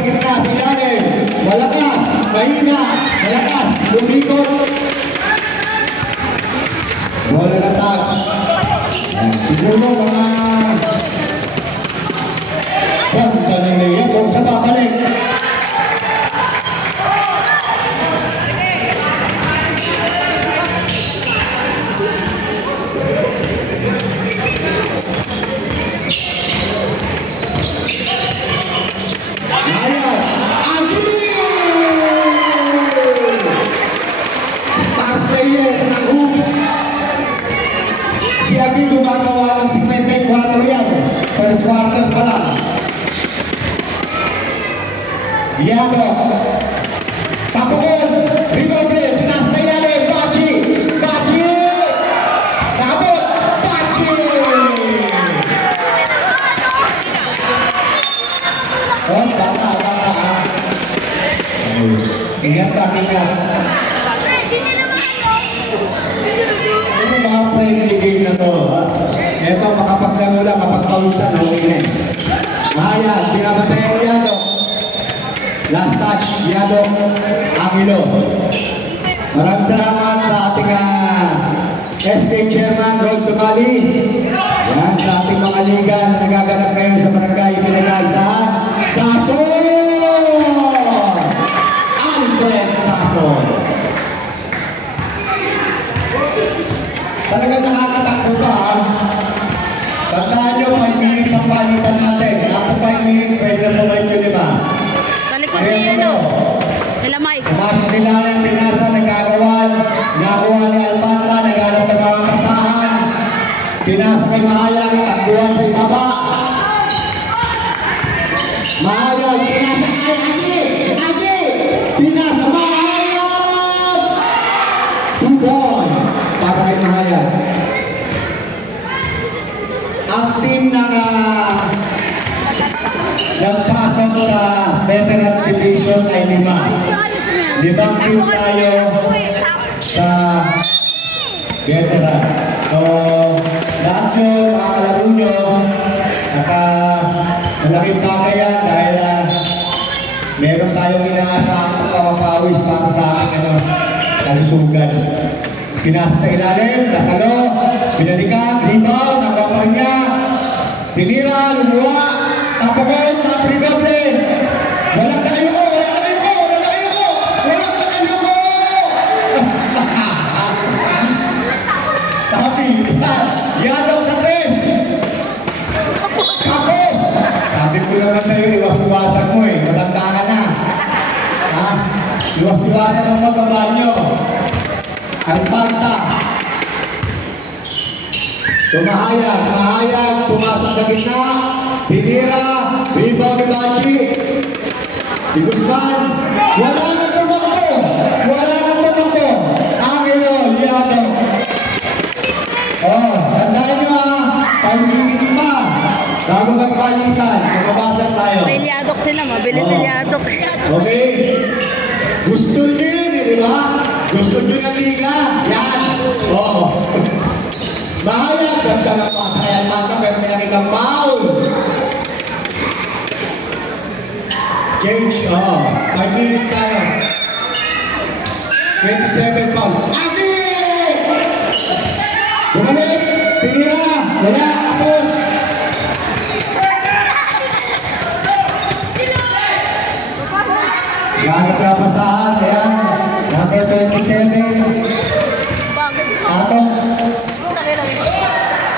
sa gitna, si Lalim. Malakas, mahina, malakas, lumikot. Wala na tags. Siguro mga ganda na niya kung sa babalik. Gumagawa ng 54 yan. First quarter pa lang. Diado. Tapukon. Rigobre. Pinas na ilalim. Bachi. Bachi. Tabot. Bachi. Oh, bata. Ingat ka, ingat. Ano mga friendly game na to? Ito, makapaglaro lang, mapagpawisan, okay na. Mahaya, binabatay ang Diado. Last touch, Diado, Angelo. Maraming salamat sa ating SK Chairman, Rod Sumali. Yan, sa ating mga liga na nagaganap ngayon sa barangay Pinagkaisahan. Sason! Alfred Sason. Talagang nakakatakbo pa, ha? Tandaan nyo, 5 minutes ang palitan natin. After 5 minutes, pwede na pumalik yung 5. Talikod niya, no? Sila Mike. Pumasok sila ng Pinasa, nagkagawan. Nakakuha ni Alpanta, naghanap ng mga pasahan. Pinasa kay Mahayag, takbuhan sa ibaba. Mahayag, Pinasa kay Agi! Agi! Pinasa, Mahayag! 2 points para kay Mahayag. Ang team ng nagpasok sa Veterans Division ay 5. 5 team tayo sa Veterans. So, lahat nyo, mga kalaro nyo, malaking bagay yan dahil meron tayong inaasahang pagpapawis para sa aking kalusugan. Pinasa sa ilalim, nasalo, binalikan, rebound, nakuha pa rin niya. Tinira, lumuha, tapakon, taprigoble. Walang na kayo ko, walang na kayo ko, walang na kayo ko, walang na kayo ko! Tapi, Yadok sa 3. Kapos! Sabi ko naman sa'yo, iwas-iwasan mo eh, matanda ka na. Ha? Iwas-iwasan ang magbaba nyo. Alpanta. Mahayag, pumasok sa gitna. Tinira, rebound ni Bachi. Igustan. Wala na tumakbo. Wala na tumakbo. Angelo, Diado. Oh, tandaan nyo 5 minutes pa. Bago magpalitan, magpapasa tayo. May Liadok sila, mabilis si Liadok. Okay. Gusto nyo yun, di ba? Gusto nyo na liga? Yan. Oo. Mahayag, ganda na pa. Sa Alpanta, pero may nakita foul. Change, 5 minutes tayo. 27 foul. Agi! Bumalik! Tinira! Wala! Tapos! Gamit na pasahan, ayan. Number 27. Atong.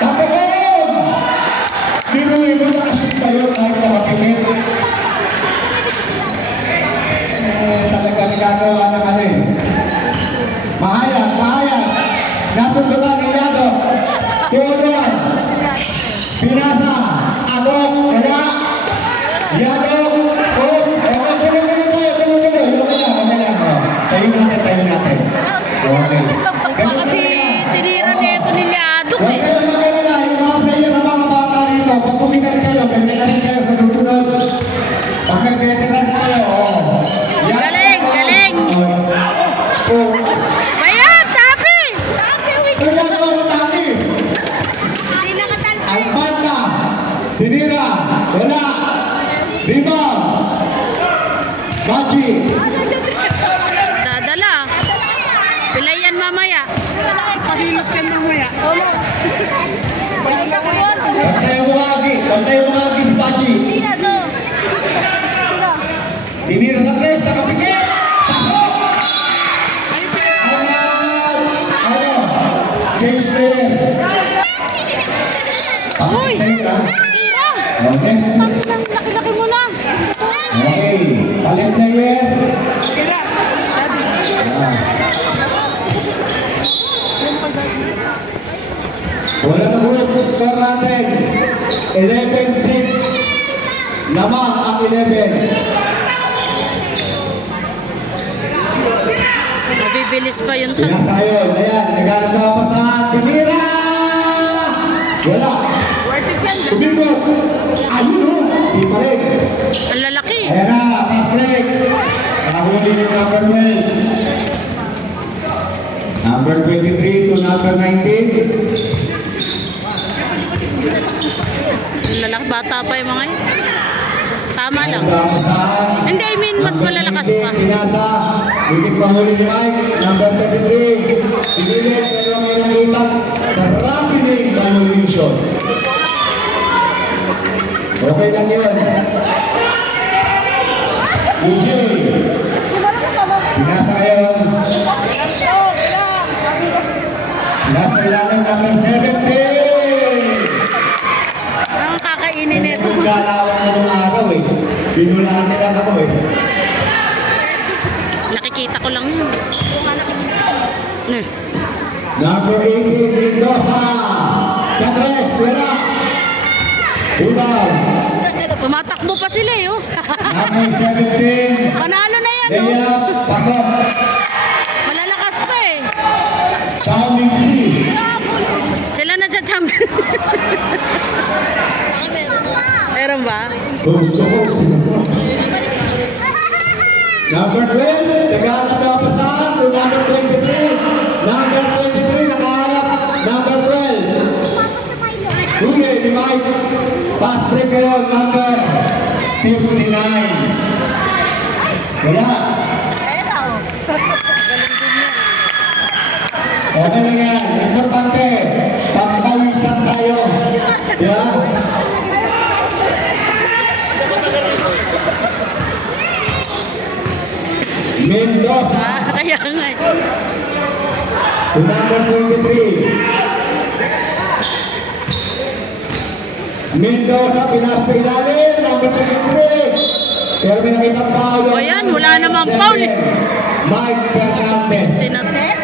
Tapos! Sinuwi mo nakashoot kayo kahit makapimit. Talaga nagagawa ng ano eh. Mahayag, Mahayag. Nasundutan ni Yado. Tuwan. Pinasa. Atong. Wala. Yado. Tayo natin. Okay. Baka si tinira neto ni Liadok eh. Huwag kayo mag-alala. Yung mga player na mga bata rito, pag puminan kayo, ganyan na rin kayo sa susunod. Pag nag-veterans kayo, Galing, galing. Ayan, Tapi! Ano gagawa mo, Tapi? Hindi nakatalsik. Alpanta. Tinira. Wala. Rebound. Dadala. Pilay yan mamaya. Pahilot ka mamaya. Pantay mo kagi si Pachi. Dinira sa press, nakapikit. Pasok! Ano? Change player. Uy! Tira. Tira! Okay. Laki-laki mo na. Okay. Palit player. Kira. Wala na po. Score natin. 11-6. Lamang ang 11. Mabibilis pa yun. Pinasa yun. Ayan. Naghanap na pa sa Kamira. Wala. Worth it yan. Tumigot. Ayun o. Di pa rin. Ang lalaki. Ayan na. Pass break. Nahuli yung number 12. Number 23 to number 19. Ang lalaki. Bata pa yung mga yun. Tama lang. Pasahan. Hindi, I mean, mas malalakas pa. Pinasa. Bitik mahuli ni Mike. Number 33. Pinilit. Pero may nakita. Rapid violation. Okay lang yun. DJ. Pinasa ngayon. Pinasa ilalim number 17. Ang kakainin nito. Yung galawang mo nung araw eh. Binulaan nila ako eh. Nakikita ko lang yun. Eh. Number 18, Mendoza. Sa tres, wala. Rebound. Tumatakbo pa sila eh. Oh. Number 17. Panalo na yan. Oh. Layup, pasok. Malalakas pa eh. Counting C. Sila na champion. Meron ba? Coast to coast. Number 12, naghahanap na pasahan to number 23. Number 23, nakahanap. Number 12. Huli ni Mike. Pass break kayo, number 59. Wala. Okay lang yan. Importante. Pagpawisan tayo. Diba? Mendoza. Kaya nga eh. To number 23. Mendoza, pinasa ilalim. Number 23. Pero may nakita foul. O yan, wala namang foul. Mike Fernandez. Tinatay.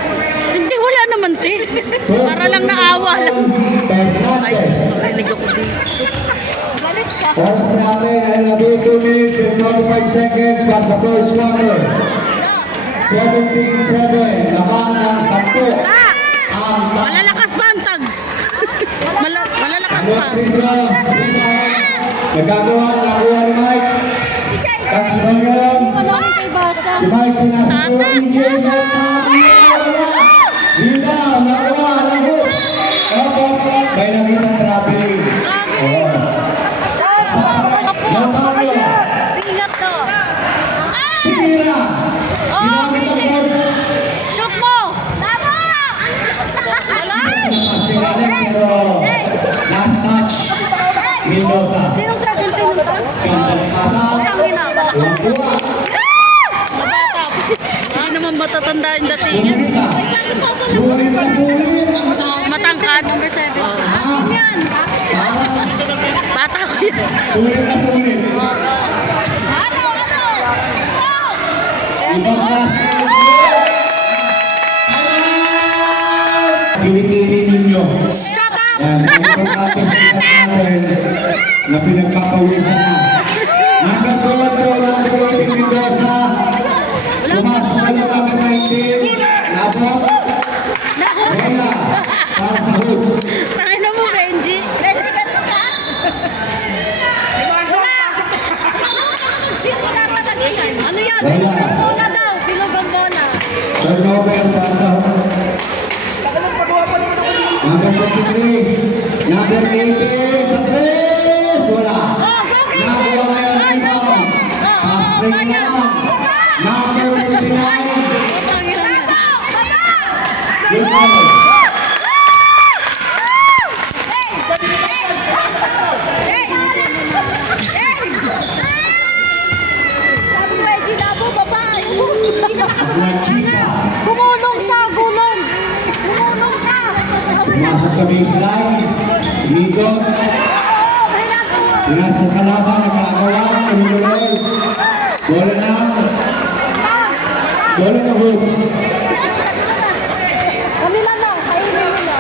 Hindi, wala naman te. Para lang naawa lang. Ay, Fernandez. narinig ako dito. Galit ka. Oras natin ay 2 minutes and 45 seconds para sa first quarter. 17-7. Lamang ng 10. Ah! Ang Malalakas pa ang tags. Malalakas pa. Nagagawa, nakuha ni Mike. Tags ba yun? Si Mike pinasa ko. DJ wala. Rebound, nakuha, nakuha. Opo, may nakita traveling. Oo. Natalo. Ingat to. Tinira. Oh, Ginamit ang DJ. board. Shoot mo. Tama. Wala. Pinapasigaling pero last touch. Mendoza. Sinong second team nito? Ganda ng pasa. Tangina, wala. Kuha. Mabata. Hindi naman matatanda yung datingan. Sulit na. Sulit na sulit. Ang tao. Matangkad. Number 7. Ah, para. Bata ko yan. Sulit na sulit. Ano? Ibang klase. Kinikili ninyo. Shut up! Yan, importante sa natin na pinagpapawisan na. Number 12 to, number 18 Mendoza. Pumasok sa number 19. Nabot. Wala. Para sa hoops. Tangin na mo, Benji. Benji, ganun ka? Ano yan? Wala. Bola daw. Sinugang bola. Turnover para sa hoops. Number 23. Number 18. Sa 3. Wala. Oh, go, KJ! Nakuha ngayon. Rebound. Pass break naman. baseline. Umikot. Pinasa sa kalaban, nagkagawan, tuloy-tuloy. Bola ng hoops. Kanila na, kainin nila.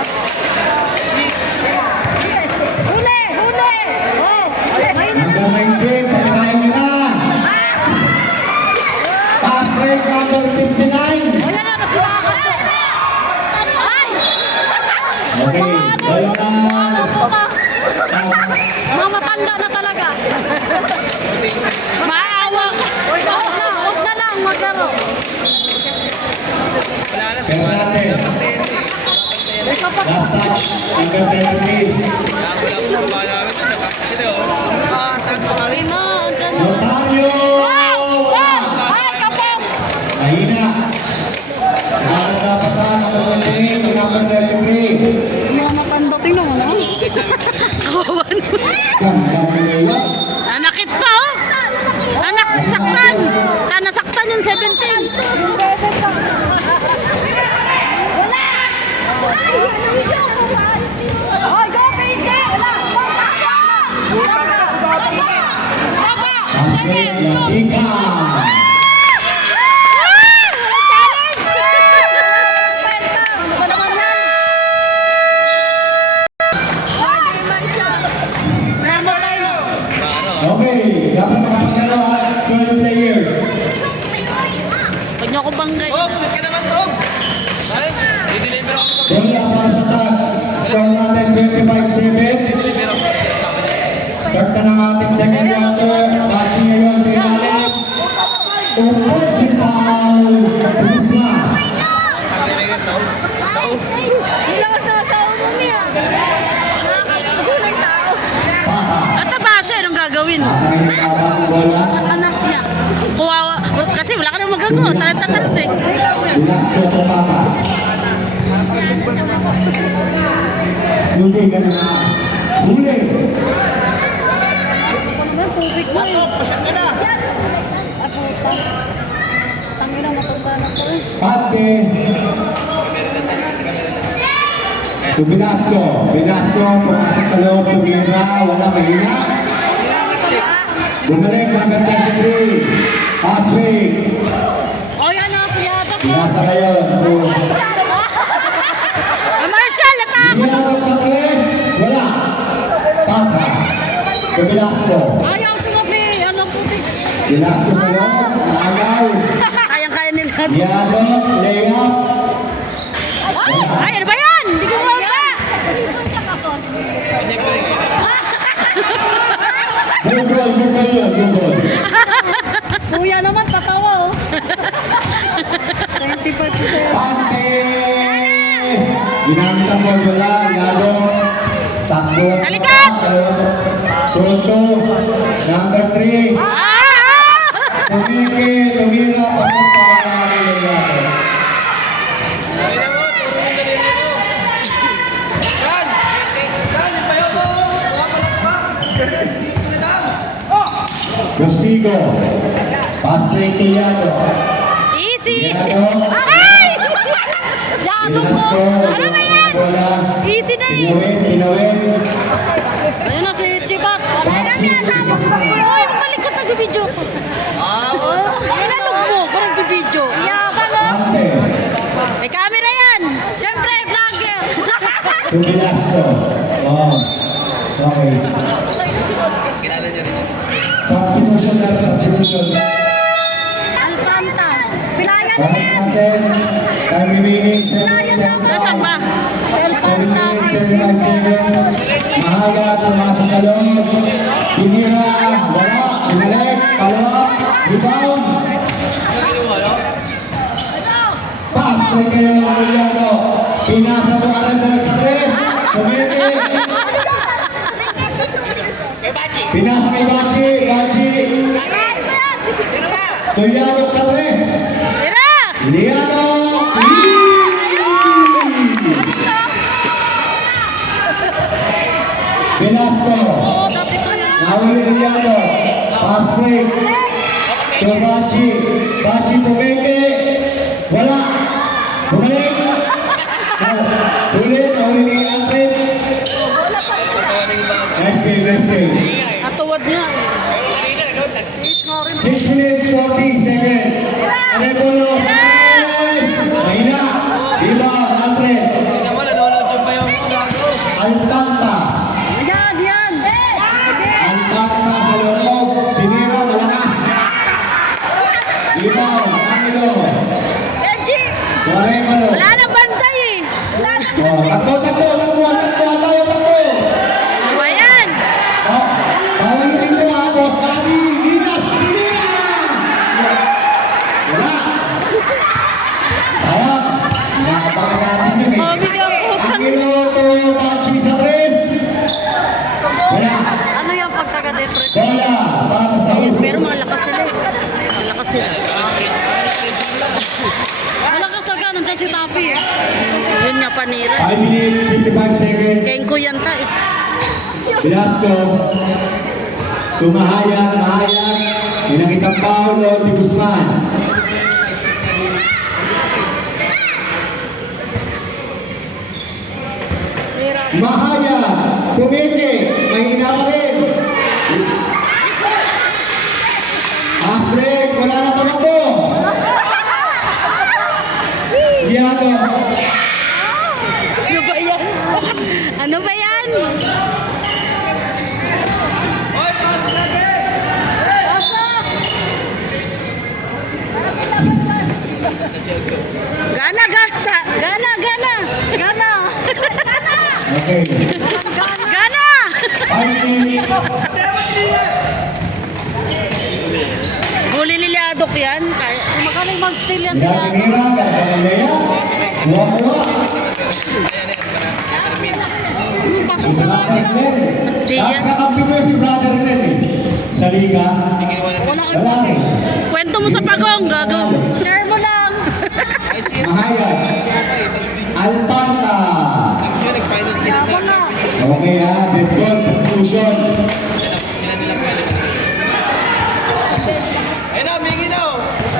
Huli! Huli! Oh! Number 19, kapitayan nyo na. Pass break number 59. Wala na, kasi makakasok. Ay! Okay, bola Ano po ka? Pass. Mga matanda na talaga. Maawa. Huwag na lang, maglaro. Fernandez. Last touch, number 33. Ay na, andyan na. Notario! Ay, kapos! Mahina. Nakakapasa, number 28, number 33. Mga matanda, tingnan mo na. Kawawa naman. Ganda ng layup. Nanakit pa oh. Anak, saktan. Nasaktan yung 17. Wala! Hoy, go, PJ! Wala! Baba! Pass Sige, break, usok! La Chica. Ano ba naman yan? Hindi man siya. Namatay na. Okay, dapat makapaglaro ang 12 players. Huwag niyo ako banggay. Bola para sa tags. Score natin 25-7. Start na ng ating second quarter. Matching ngayon sa ilalim. Upot si Paul. Ubus na. Nilakas na sa ulo niya. Nakakagulang tao. Pata. At ba siya, anong gagawin? Pata ngayon ang abang bola. Anak niya. Kuwawa. Kasi wala ka nang magagawa. Talat-tatalsik. Velasco to Pata. Huli ka na nga. Huli. Ano tubig mo eh. At puta. Tangin na matanda na to eh. Pate. To Velasco. Velasco, pumasok sa loob. Tumira. Wala, mahina. Bumalik, number 33. Passway. O yan na, siyatas mo. Nasa ngayon. Marshall, attack! Iyagok sa tres. Wala. Pata. To Velasco. Ayaw sunod ni anong putik. Velasco sa loob. Agaw. Kayang-kaya nila. Iyagok. Layup. Ay, ano ba yan? Hindi ko ba? Good ball, good ball yun. Good ball. Kuya naman, patawa oh. 25%. Pate. Ginamit ang ball. Wala. Iyagok. Takbo. Sa likod. Toto. Number 3. Tumira, pasok para kay Iyagok. Rostigo. Pass break to Iyagok. Easy. Iyagok. Ay! Yano Velasco. mo. Ano ba yan? Bola. Easy na eh. Tinawin. Ayun na si Chibat. Uy, malikot nagbibideo ko. Inalog mo kung nagbibideo. Iyakan oh. Pante. May camera yan. Siyempre, vlogger. To Velasco. Oh. Okay. Substitution na. Substitution. Alfanta. Pilayan Pass yan. natin. Time remaining. 7 Nasaan ba? Alfanta. 35 seconds. Mahaga, pumasa sa loob. Tinira, wala. Binalik, palawak, rebound. Pass, may kayo ng Iyagok. Pinasa mo ka ng sa tres. Kumiti. Pinasa kay Bachi. Bachi. Iyagok sa tres. Tira! Iyagok. Velasco. Oo, dati to yan. Nahuli ng Iyagok. Pass break. To Bachi. Bachi pumeke. Wala. Bumalik. Ulit. Nahuli ni Alfred. wrestling. Natuwad niya. 6 minutes 40 seconds. Arebulo. Mahina. Rebound. Alfred. Altanta. Yan, yan. Altanta sa loob. Pinira. Malakas. Rebound. Camilo. Benji! Suaremano. Wala na bantay eh. Wala na. Takbo. Tayo takbo. Ano ba yan? Bawal yung pinto ha, boss. Badi. Linas. Pinira. Wala. Sayang. Nakapakan natin yun eh. Oh, bigyan po. Camilo to Bachi sa press. Wala. Ano yung pagtaga-depress? Bola. Para sa Pero malakas sila eh. Malakas sila. Malakas na ka, nandiyan si Tapi eh. Yun nga panira. 5 minutes, 55 seconds. Kengko yan tayo. Velasco. Tumahayag. Inakitang foul o Di Guzman. Mahayag. Pumiki. Mahina pa rin. Ashley. Wala na tumakbo. Diago. Ano ba yan? Ano ba yan? Gana. Okay. Gana! 5 minutes. Huli nilyadok yan. Kaya, Magaling mag-steal yan Mira, sila. Pinira. Gagawin. Buwa. Pagod na nga sila. Hindi yan. Kakampi ko si brother Len eh. Sa liga. Wala kayo Wala pag eh. kwento mo sa pagong, gago. Share mo lang. Mahayag. Alpanta. Yabang nga. Okay ha. Dead goal. Substitution.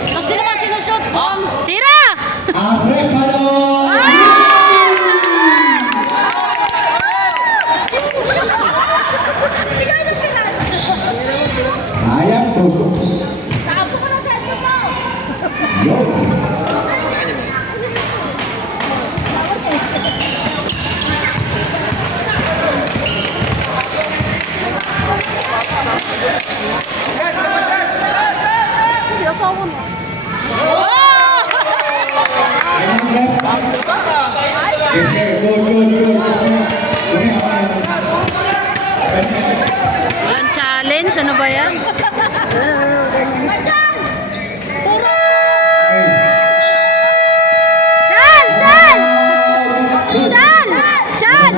Tapos di naman sinushoot. Tira! Arevalo. Mahayag. Tusok. Tapo ko na sa inyo mo. Yo. Asawa mo. Ayun, rep. Yes, sir. Good. Okay. Walang challenge, ano ba yan? Chan!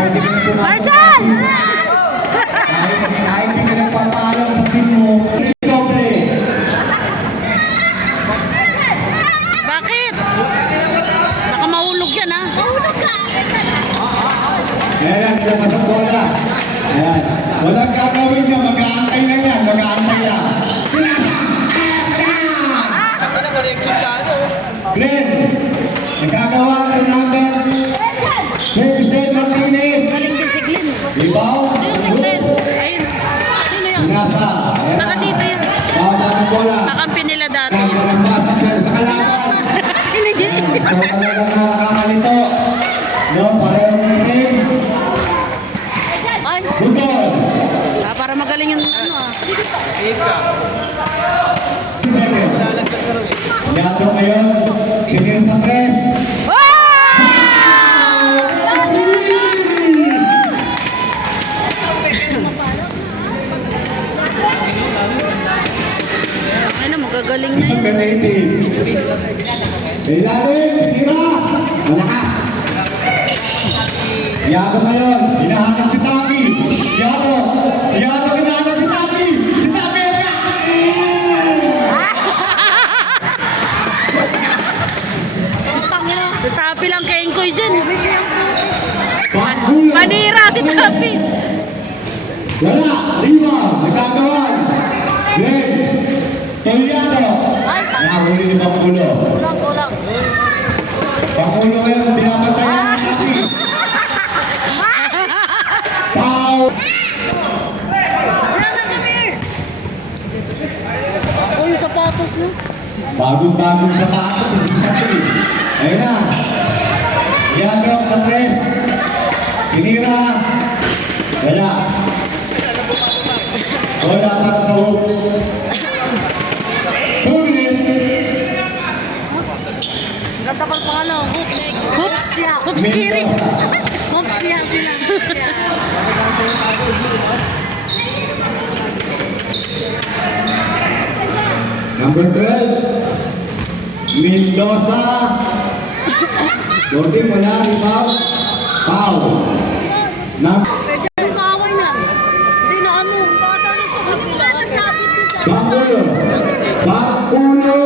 Marshall! Kahit hindi ka nagpapaalam sa team mo, doble. Bakit? Baka mahulog yan ha? Mahulog ka! Ayan, nilabas ang bola. Ayan. Walang gagawin niya, mag-aantay lang yan, mag-aantay lang. Glenn, nagkagawa ng number. Vicente Martinez. Galing din si Glenn. Rebound. Sino si Glenn? Ayun. Sino yan? Nasa. Saka dito yan. Baba ng bola. Kakampi nila dati. Kaya ng basa sa kalaban. Hinigit. So talaga nakakalito. No, parehong team. Ay, Gutol. Para magaling yung ano ah. Second. Yato ngayon. Tingin sa press. Ay na, magagaling na yun. Pagka-native. Sa ilalim, tira. Malakas. Yato ngayon. Hinahanap si Taki. Yato, hinahanap si Taki. Si Taki, wala. utang na. Si Tapi lang kengkoy dyan. Pagbulo. Panira si Tapi. Wala. Lima. Nagkagawan. Glenn. Toliado. Ay, Nahuli ni Pagbulo. kulang. Pagbulo ngayon. Binabantayan ni Taki. Foul. Bagong-bagong sapatos, hindi sakit. Ayun na. Yandok sa 3. Tinira. Wala. Wala para sa hoops. 2 minutes. Ganda pa pangalan. Hoops siya. Hoops kiri. Hoops siya sila. Number 12. Mendoza. Loading, wala. Rebound. Foul. Yung kaaway na. Hindi na ano. Bata na sa kanila. Bakulo. Bakulo.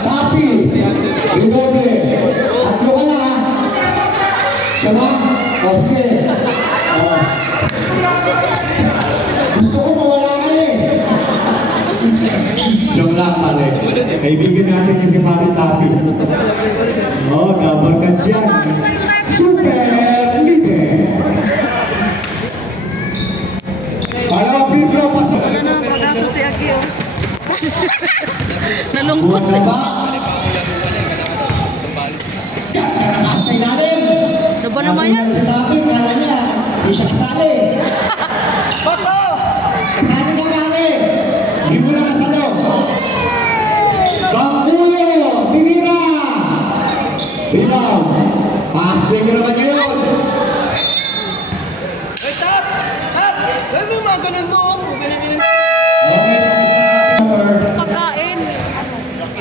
Tapi. Redoble. Tatlo ka na. Siya ba? O, sige. O. Gusto ko mawala ka na eh. Joke lang pala eh. Kaibigan natin si Mari Tapi. O, double cuts yan. Super leader. Para free throw pasok. Wala na ang pag-asa si Akio. Nalungkot. Buhat sa ba? Diyan ka nakasay namin. Ano ba naman yan? Si Tapi, kala niya, hindi siya kasali. Bato! Kasali ka pare. Hindi mo na kasalo. Bangkulo, tinira. Rebound. Pass break na naman yun. Hey, tap! Tap! Ay, may mga ganun mo. Okay, tapos na natin number. Pagkain.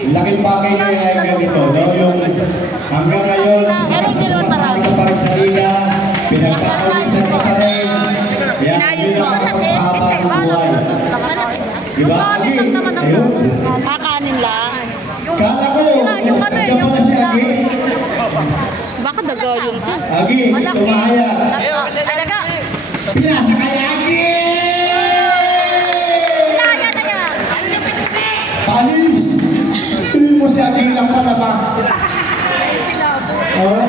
Laking bagay na yung ganito, no? Yung hanggang ngayon, makasasali ka pa rin sa liga, pinagpapalisan ka pa rin. Kaya hindi na makapagpahaba ng buhay. Diba? Agi, ayun. Kakanin lang. Kala ko, nandiyan pala si Agi. Baka daga yun. Agi, tumahaya. Ay, daga. Pinasa kay Agi! Kaya na yan. Panis! Tingin mo si Agi lang pala ba? Oo.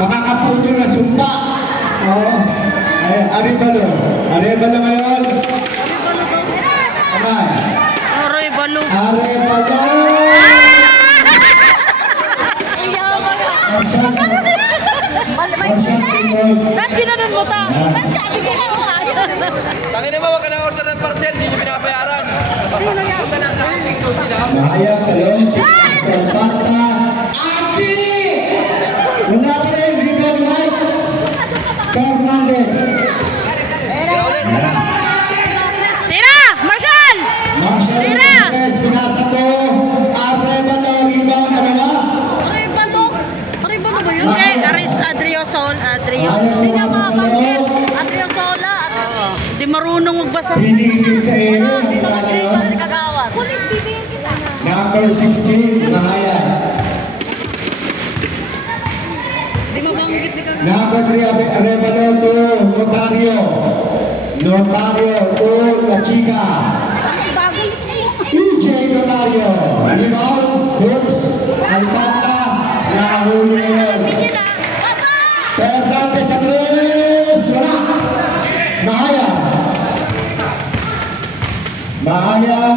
Makakaputol na sumpa. Oo. Ay, Arevalo. Arevalo ngayon. Kamay. Aroy, balo. Arevalo! Marshall. Marshall Pinoy. Ba't ginanon mo ta? Tangin naman, wag ka nang order ng parcel, hindi niyo pinabayaran. Sino yan? Mahayag sa loob. Kalbata. Agi! Wala ka na yung rebound, Mike. Fernandez. Tira! Marshall! Marshall Tira! Fernandez. Binasa to. Arevalo. Rebound na ba? Arevalo? Arevalo ba yun? Hindi, Aris Adrio Sol. Adrio. Ayaw Hindi niya pumasok sa mabanggit. loob. Adrio Sola. Di marunong magbasa. Hinihigit sa ere. Dito Nakita niyo nag-grade yun? si Kagawad. Police bibigyan kita. Number 16. Mahayag. Di mabanggit ni Kagawad. Number 3. Arevalo to Notario. Notario to La Chica. EJ Notario. Rebound. Hoops. Alpata. Nahuli ngayon. Fernandez sa 3. Wala. Mahayag. Mahayag.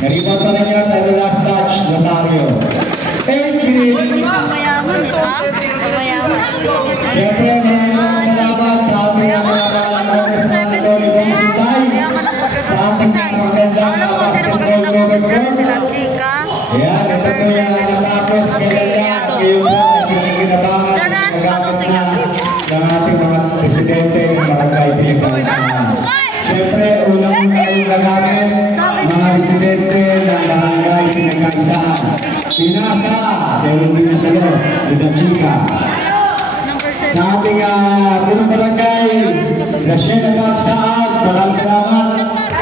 Naribot pa rin yan. Pero last touch. Notario. 8 minutes. Isang mayaman eh. Ha? Isang mayaman. Siyempre, maraming salamat sa ating mga oras na ito ni Bong Sutay. Sa ating mga magandang basketball coverage. Sila Chica. Ayan, ito po yung natapos kailangan at ngayon po ang pinagkinabangan at pagkakot na ng ating mga presidente ng barangay Pinagkaisaan. Siyempre, unang-una yung gagamit mga residente ng barangay Pinagkaisaan. Pinasa, pero hindi nasalo, Lida Chica. Number 7. Sa ating punong barangay, Graciela Gabsaag, maraming salamat.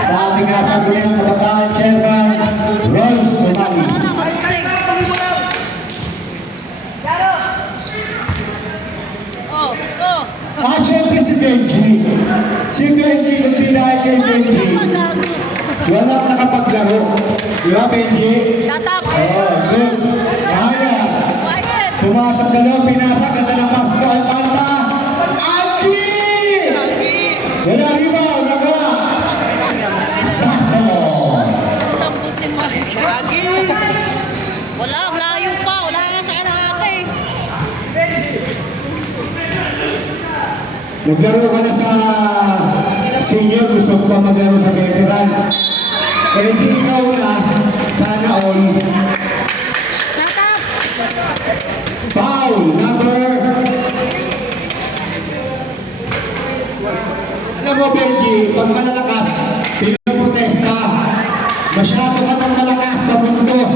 Sa ating Sangguniang Kabataan Chairman, Rose Sumali. Oh, oh. At syempre si Benji. Si Benji, hindi dahil kay Benji, walang nakapaglaro. Di ba, Benji? Shut up. Oh, good. Kaya. Quiet. Pumasok sa loob, pinasa, ganda ng basketball, panta. Aki! Wala rebound, nagawa. Sakto. Naglaro ka na sa senior, gusto ko pa maglaro sa veterans. Eh, di ikaw na, sana all. Shut up! Foul number. Alam mo, Benji, pag malalakas, pinaprotesta. Masyado ka nang malakas sa mundo ng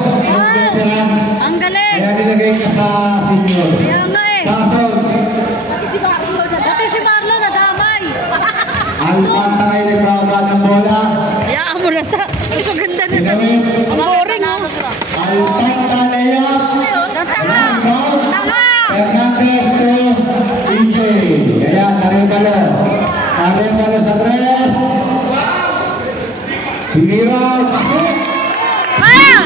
veterans. Ang galing. Kaya nilagay ka sa senior. Kaya nga eh. Sason, Dati si Marlo nadamay. Alpanta kayo nagbawa ng bola. Hayaan mo na ta. Ito ganda na sa Ginawin, Ang boring oh. Alpanta layup. Ang tanga. Rebound. Tanga. Hernandez to EJ. Ayan, Arevalo. Arevalo sa tres. Pinira, pasok. Ah!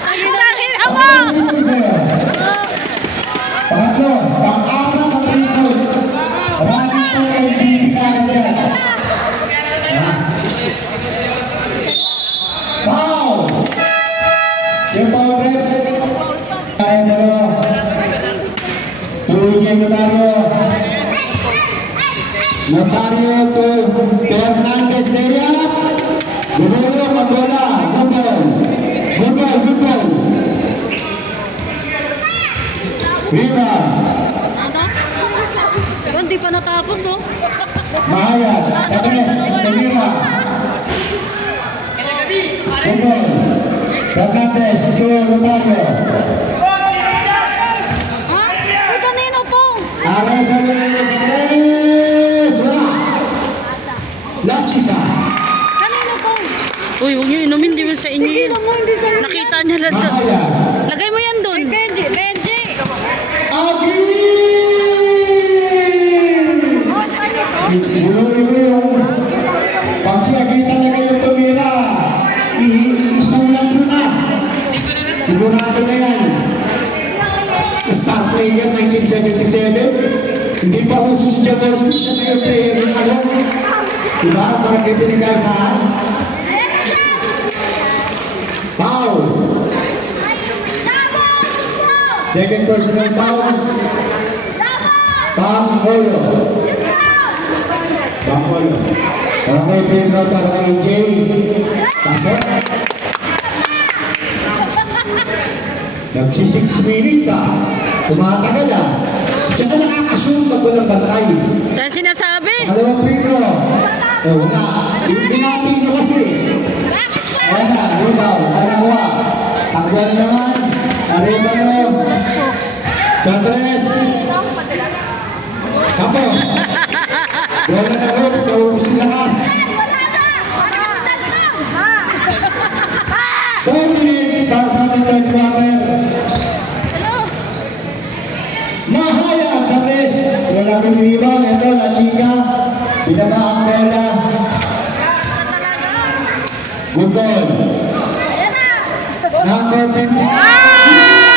Nakita mo! Pangatlo, pang-apat na triple. Running to MVP ka dyan. Foul! Yung foul rep. Arevalo. Tuloy Notario. Notario to Hernandez layup. Gumulo ang bola. Good ball. Rebound. Pero hindi pa natapos oh. Mahayag. Sa tres. Tumira. Good ball. Hernandez to Notario. Ha? Ay, kanino to? Arevalo na sa tres. Wala. La Chica. Kanino to? Uy, huwag niyo inumin. Di mo sa inyo Hindi yan. mo, hindi sa inyo. Nakita niya lang doon. Mahayag. Lagay mo yan doon. Benji. Agi! Oh, sa inyo to? Inuwi mo yung pag si Agi talaga yung tumira, isulat mo na. Sigurado na yan. Star player 1977. Hindi pa uso si Jaworski, siya na yung player ng ano. Diba? Parang kayo pinigay saan? Foul! Second personal foul. Pangholo. Okay, Pedro, para kay Jay. Pasok. Nagsi 6 minutes Tumatagal Tsaka nakakashoot pag walang bantay. Dahil sinasabi. Dalawang Pedro. Wala. Binati nyo kasi. Wala. Rubaw. Alawa. Takbo na naman. Arevalo. Sandres. Kapos. Bola na group. Naubos yung lakas. 4 minutes. Start sa ating third quarter. Mahayag sa tres. Wala piniribang. Ito, La Chica. Pinaba ang bola. Good ball. Number 59.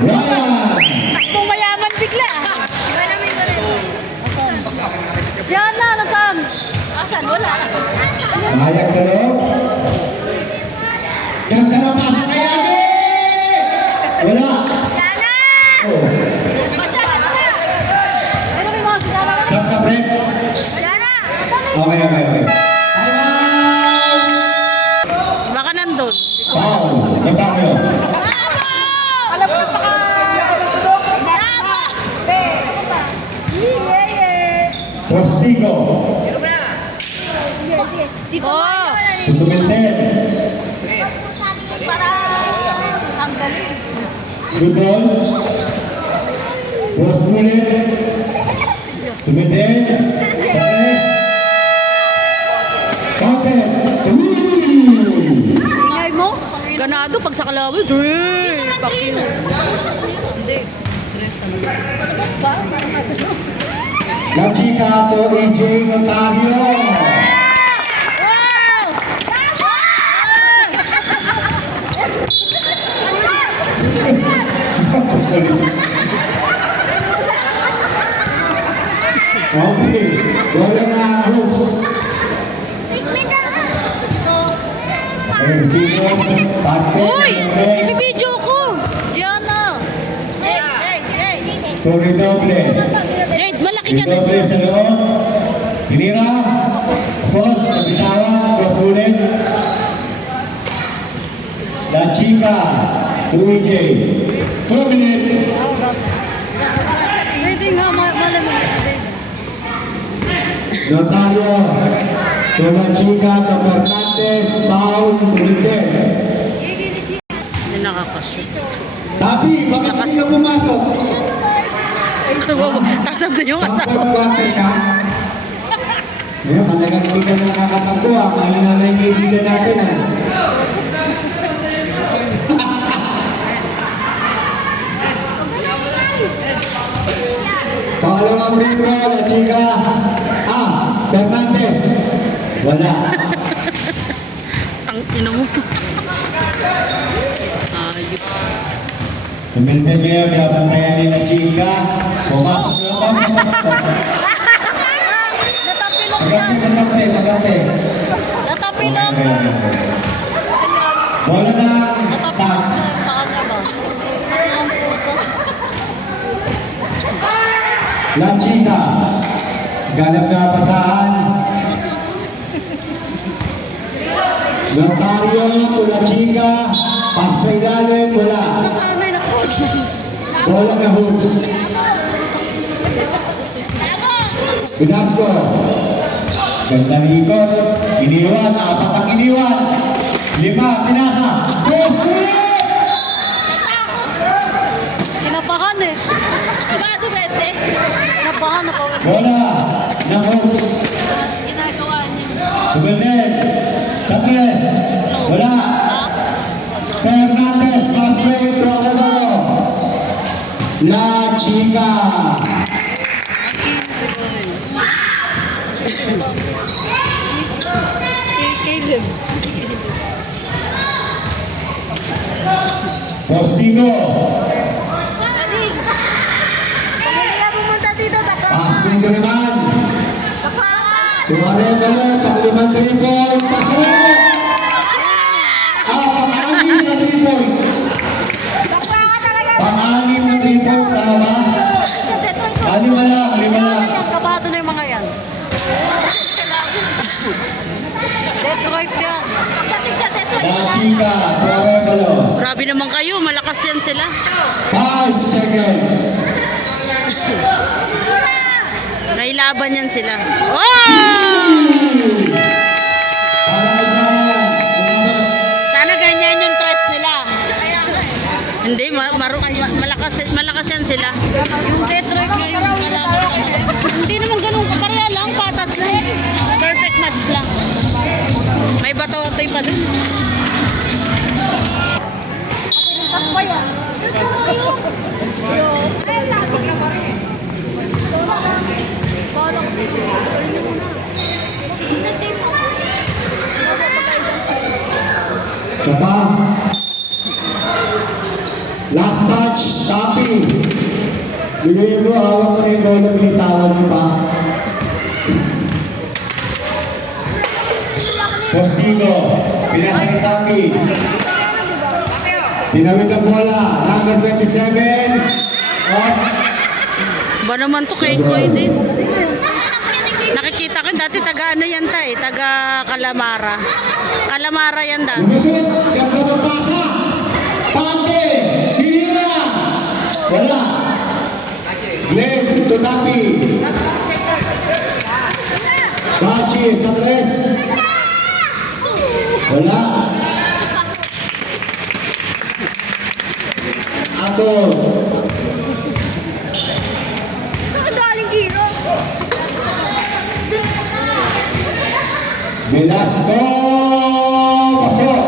Ryan. Kung mayaman bigla. Diana, nasaan? Asan? Wala. Mahayag sa loob. Ganda ng pasa kay Ate. Wala. Oh. Ano may mga sigara? Saan ka, Brett? Diana! Okay. Time out. Baka nandun. Foul. Notario. Alam ko pa ka! Postigo. Dito Oh. Tutumilten. para ang galing. Good ball. Post ulit. Tumilten. Sa tres. Counter. Ingay mo? Ganado pag sa kalawin. Pakino. Hindi. Tres ano. La Chica to AJ Notario. Okay, bola na hoops. Okay, sino? Parte. Uy! Ibibidyo ko! Diana! Corridoble. Jade, malaki ka na. Corridoble sa loob. Hinira. Post, nabitawan, cross ulit. La Chica, 2J. 2 minutes. Hindi nga, malam mo. Notario, to La Chica, to Fernandez, foul, tulitin. Hindi nakakashoot. Tapi, bakit hindi ka pumasok? Ay, ito ba? Tapos ito yung asawa. Pag-quarter ka? Talagang hindi ka na nakakatakbo ah. Mahal na na yung kaibigan natin ah. Pangalawang free throw, La Chica. Fernandez. Wala. Tangina mo. Ayos. Tumintin niya, pinabantayan ni La Chica. Pumasok na ba? Natapilok siya. Magapi. Natapilok. Bola na. Natapilok Tax. sa kanya ba? Ang puto. La Chica. Ganap na pasahan. Notario to La Chica. Pas sa ilalim, wala. Nasanay na po. Bola na hoops. Pinasco. Gandang ikot. Iniwan. 4 ang iniwan. 5. Pinasa. Post ulit! Kinabahan eh. Kabado, Bete. Kinabahan na po. Bola na hoops. Ginagawa niya. Subalden. Sa 3. Wala. Fernandez. Pass break. Throw the ball. La Chica. Caleb. Postigo. Pamili na pumunta dito. Pass break ko naman. Tuwari balo. Pang-5 3-point. Pasok. Pang-6 na 3-point. Pang-6 na 3-point. Tama? 5 lang. 5 lang. Kabado na yung mga yan. Detroit yan. La Chica. Tuwari balo. Grabe naman kayo, malakas yan sila. 5 seconds. Nailaban yan sila. Oh! Sana ganyan yung tres nila. Hindi, malakas yan sila. Yung Detroit ngayon, kalaban ko. Hindi naman ganun kapareha lang, patat lang. Perfect match lang. May batotoy pa dun. Takpa yan. Isa pa. Last touch, Tapi. Bigay mo, hawak mo na yung bola, binitawan mo pa. Postigo, pinasa ni Tapi. Tinawid ang bola, number 27. Off. Ba naman to kay Koy din? Nakikita ko dati taga ano yan taga Calamara. Calamara yan dati. Lumusot, ganda ng pasa. Pante, hira. Wala. Glenn, to Tapi. Bachi, sa 3. Wala. Ato. Galing giro. Velasco. Pasok.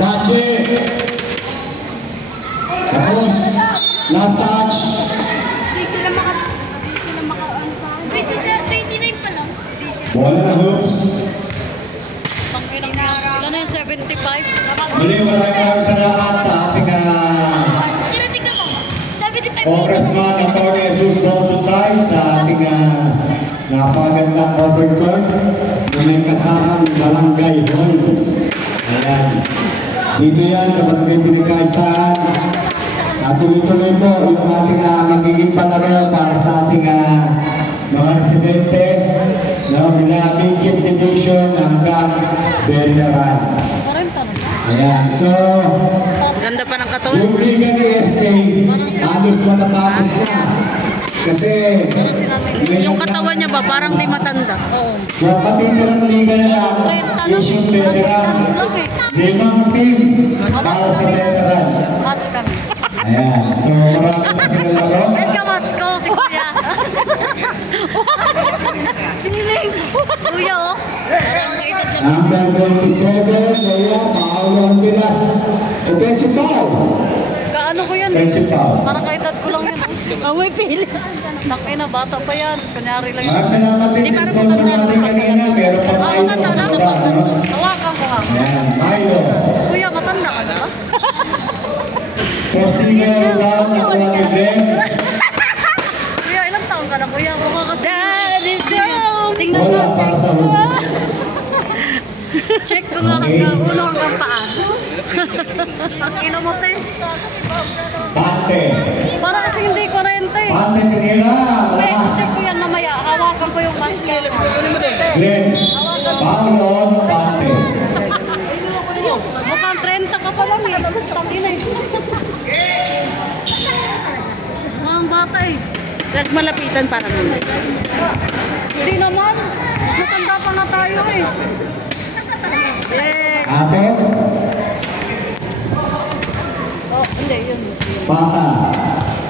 Bachi. Tapos. Last touch. Hindi sila ano sa akin. 29 pa lang. Bola na hoops. Pangkinang na. Ilan na yung 75? Muli, maraming salamat sa ating Tingnan mo. 75 Congressman Atty. Jesus Bonsutay sa ating napakagandang overturn na may kasamang barangay hall. Ayan. Dito yan sa Barangay Pinagkaisaan. At tuloy-tuloy po yung ating magiging palaro para sa ating mga residente na mula Bigit Division hanggang Veterans. 40 na. Ayan, so Ganda pa ng katawan. yung liga ni SK, halos matatapos na. Kasi Yung katawan niya ba, parang di matanda. Oo. sa patitirang liga na lang, Asian Veterans, 5 team para sa Veterans. Match kami. Ayan, so marami na silang laro. Yan ka match ko, si Kuya. Piling. Kuya, oh. Parang kaitad lang. Number 27, ayan, Paolo Angelas. Offensive foul. Kaano ko yan? Offensive foul. Parang kaitad ko lang yan. Ah, may pili. Takay na, bata pa yan. Kunyari lang Maraming salamat din sa sponsor natin kanina. Meron pa tayo ng sponsor, no? Hawakan ko nga. Ayan, Milo. Kuya, matanda ka na? Posting nga yung bawang na kuha ni Glenn. Kuya, ilang taon ka na, Kuya? Mukha kasi. Daddy's home. Tingnan Wala mo, para check. sa hood. Check ko nga hanggang ulo hanggang paan. Ang ino mo, te. Bante. Para kasi hindi kurente. Bante kanina. Okay, Malakas. check ko yan mamaya. Hawakan ko yung mask niya. Glenn. Paolo. Bante. Mukhang 30 ka pa lang eh. Tangina eh. Mga bata eh. Huwag malapitan para naman. Hindi naman. Matanda pa na tayo eh. Eh. Ate. Oh, hindi yun. Bata.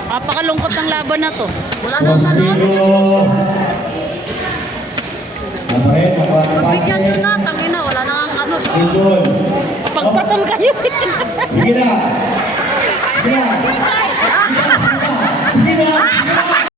Napakalungkot ng laban na to. Wala nang nanood. Postigo. Ate. Pagbigyan nyo Bante. na, tangina. Wala nang ano. Idol. Pagpatol kayo. Sige na. Sige na. Sige na. Sige na.